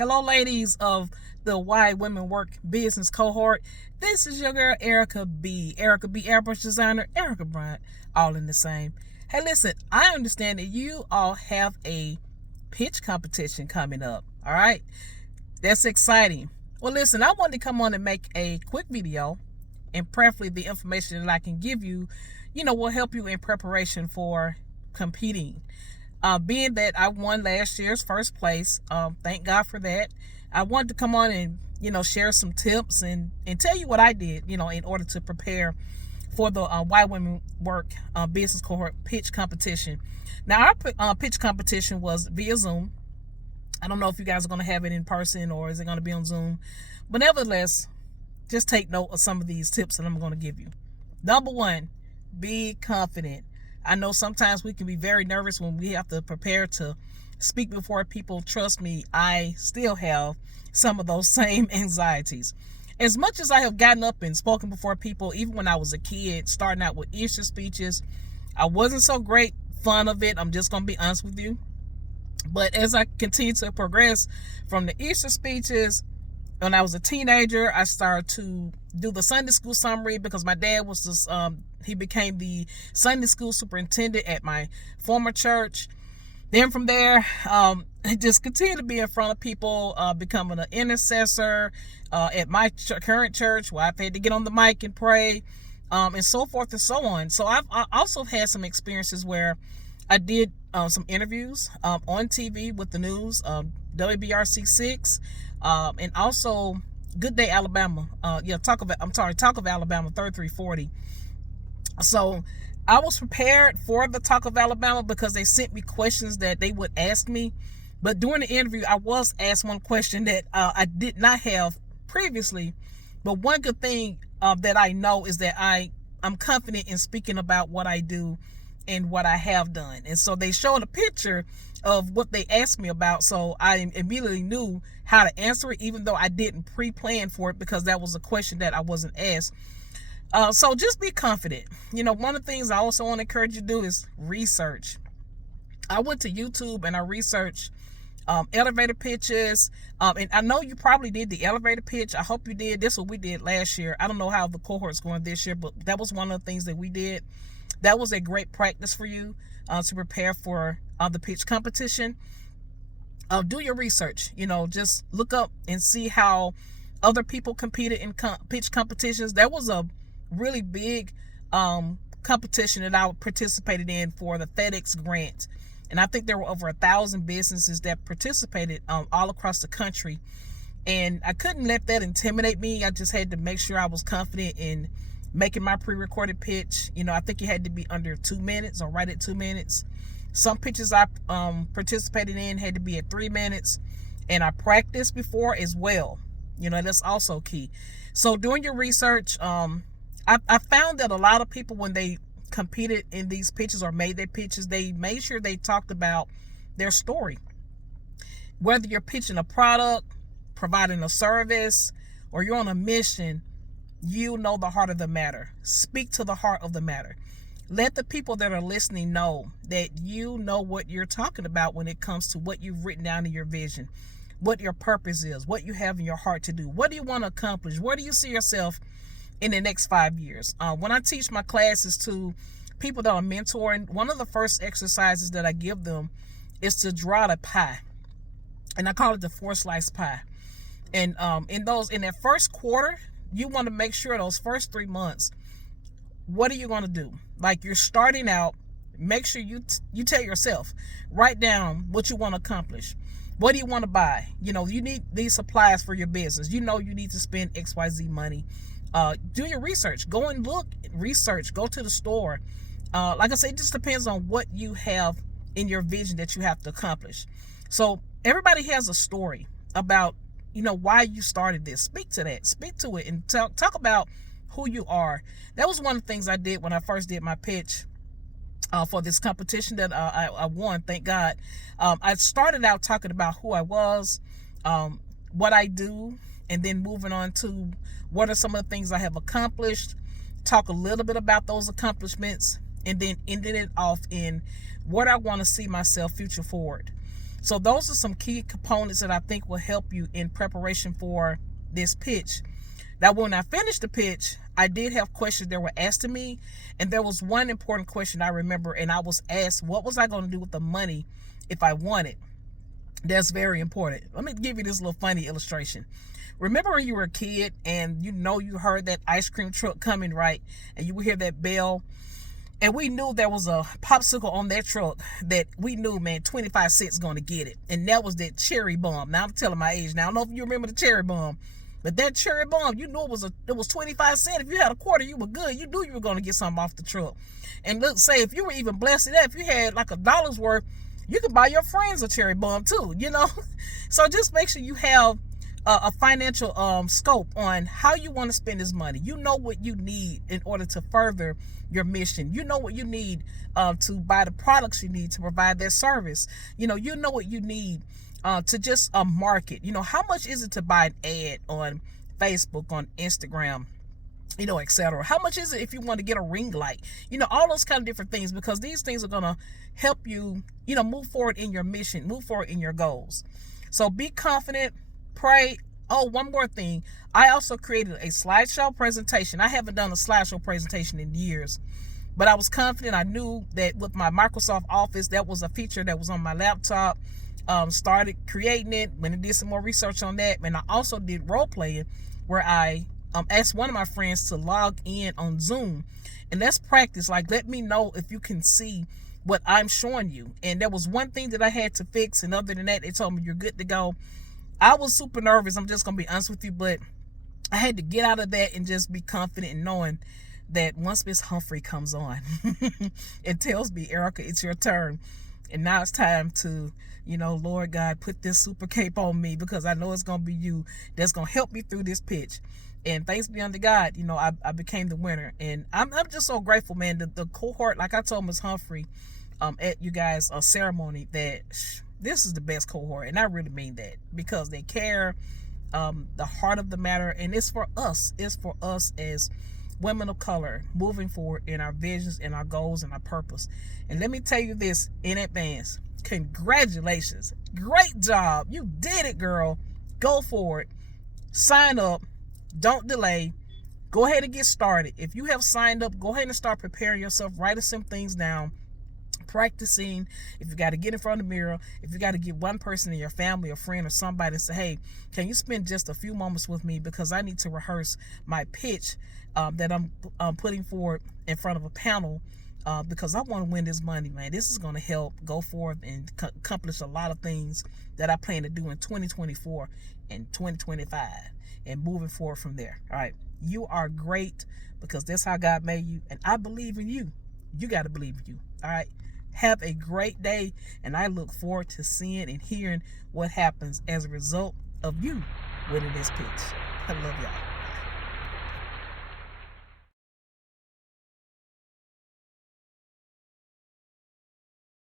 Hello, ladies of the Why Women Work Business Cohort. This is your girl, Erica B. Erica B. Airbrush Designer, Erica Bryant, all in the same. Hey, listen, I understand that you all have a pitch competition coming up, all right? That's exciting. Well, listen, I wanted to come on and make a quick video, and preferably the information that I can give you, will help you in preparation for competing. Being that I won last year's first place, thank God for that. I wanted to come on and, share some tips and tell you what I did, in order to prepare for the Why Women Work Business Cohort pitch competition. Now, our pitch competition was via Zoom. I don't know if you guys are going to have it in person or is it going to be on Zoom. But nevertheless, just take note of some of these tips that I'm going to give you. Number one, be confident. I know sometimes we can be very nervous when we have to prepare to speak before people. Trust me, I still have some of those same anxieties. As much as I have gotten up and spoken before people, even when I was a kid, starting out with Easter speeches, I wasn't so great fun of it. I'm just going to be honest with you. But as I continue to progress from the Easter speeches, when I was a teenager, I started to do the Sunday school summary because my dad was just, he became the Sunday school superintendent at my former church. Then from there, I just continued to be in front of people, becoming an intercessor at my current church where I've had to get on the mic and pray, and so forth and so on. So I also had some experiences where I did some interviews on TV with the news, WBRC6, and also Good Day Alabama. Talk of Alabama 3340. So I was prepared for the Talk of Alabama because they sent me questions that they would ask me. But during the interview, I was asked one question that I did not have previously. But one good thing that I know is that I'm confident in speaking about what I do and what I have done. And so they showed a picture of what they asked me about. So I immediately knew how to answer it, even though I didn't pre-plan for it because that was a question that I wasn't asked. So just be confident. One of the things I also want to encourage you to do is research. I went to YouTube and I researched elevator pitches. And I know you probably did the elevator pitch. I hope you did. This is what we did last year. I don't know how the cohort's going this year, but that was one of the things that we did. That was a great practice for you to prepare for the pitch competition. Do your research. Just look up and see how other people competed in pitch competitions. That was a really big competition that I participated in for the FedEx grant. And I think there were over 1,000 businesses that participated all across the country. And I couldn't let that intimidate me. I just had to make sure I was confident in making my pre-recorded pitch. I think it had to be under 2 minutes or right at 2 minutes. Some pitches I participated in had to be at 3 minutes. And I practiced before as well. That's also key. So doing your research, I found that a lot of people, when they competed in these pitches or made their pitches, they made sure they talked about their story. Whether you're pitching a product, providing a service, or you're on a mission, you know the heart of the matter. Speak to the heart of the matter. Let the people that are listening know that you know what you're talking about when it comes to what you've written down in your vision, what your purpose is, what you have in your heart to do. What do you want to accomplish? Where do you see yourself in the next 5 years? When I teach my classes to people that I'm mentoring, one of the first exercises that I give them is to draw the pie. And I call it the 4-slice pie. And in that first quarter, you want to make sure those first 3 months, what are you going to do? Like, you're starting out, make sure you tell yourself, write down what you want to accomplish. What do you want to buy? You need these supplies for your business. You need to spend XYZ money. Do your research. Go and look, research. Go to the store. Like I said, it just depends on what you have in your vision that you have to accomplish. So everybody has a story about, why you started this. Speak to that. Speak to it and talk about who you are. That was one of the things I did when I first did my pitch for this competition that I won, thank God. I started out talking about who I was, what I do, and then moving on to what are some of the things I have accomplished, talk a little bit about those accomplishments, and then ending it off in what I want to see myself future forward. So those are some key components that I think will help you in preparation for this pitch. Now, when I finished the pitch, I did have questions that were asked to me, and there was one important question I remember, and I was asked, what was I going to do with the money if I won it? That's very important. Let me give you this little funny illustration. Remember when you were a kid and you heard that ice cream truck coming, right? And you would hear that bell. And we knew there was a popsicle on that truck that we knew, man, 25 cents going to get it. And that was that cherry bomb. Now I'm telling my age. Now I don't know if you remember the cherry bomb. But that cherry bomb, you knew it was 25 cents. If you had a quarter, you were good. You knew you were going to get something off the truck. And look, say if you were even blessed enough, if you had like $1 worth, you could buy your friends a cherry bomb too, So just make sure you have a financial scope on how you want to spend this money. You know what you need in order to further your mission. You know what you need to buy the products you need to provide that service. You know what you need to just market. How much is it to buy an ad on Facebook, on Instagram, etc. How much is it if you want to get a ring light? All those kind of different things, because these things are going to help you, move forward in your mission, move forward in your goals. So be confident, pray. Oh, one more thing. I also created a slideshow presentation. I haven't done a slideshow presentation in years, but I was confident. I knew that with my Microsoft Office, that was a feature that was on my laptop. Started creating it, when I did some more research on that. And I also did role playing where I asked one of my friends to log in on Zoom and let's practice. Like, let me know if you can see what I'm showing you. And there was one thing that I had to fix, and other than that, they told me you're good to go. I was super nervous. I'm just gonna be honest with you, but I had to get out of that and just be confident in knowing that once Miss Humphrey comes on, it tells me, Erica, it's your turn. And now it's time to, Lord God, put this super cape on me, because I know it's going to be you that's going to help me through this pitch. And thanks be unto God, I became the winner. And I'm just so grateful, man. The cohort, like I told Miss Humphrey at you guys' ceremony, that this is the best cohort. And I really mean that, because they care, the heart of the matter. And it's for us. It's for us as women of color moving forward in our visions and our goals and our purpose. And let me tell you this in advance. Congratulations. Great job. You did it, girl. Go for it. Sign up. Don't delay. Go ahead and get started. If you have signed up, go ahead and start preparing yourself. Writing some things down. Practicing. If you got to get in front of the mirror, if you got to get one person in your family or friend or somebody and say, hey, can you spend just a few moments with me, because I need to rehearse my pitch that I'm putting forward in front of a panel, because I want to win this money, man. This is going to help go forth and accomplish a lot of things that I plan to do in 2024 and 2025 and moving forward from there. All right. You are great, because that's how God made you. And I believe in you. You got to believe in you. All right. Have a great day. And I look forward to seeing and hearing what happens as a result of you winning this pitch. I love y'all.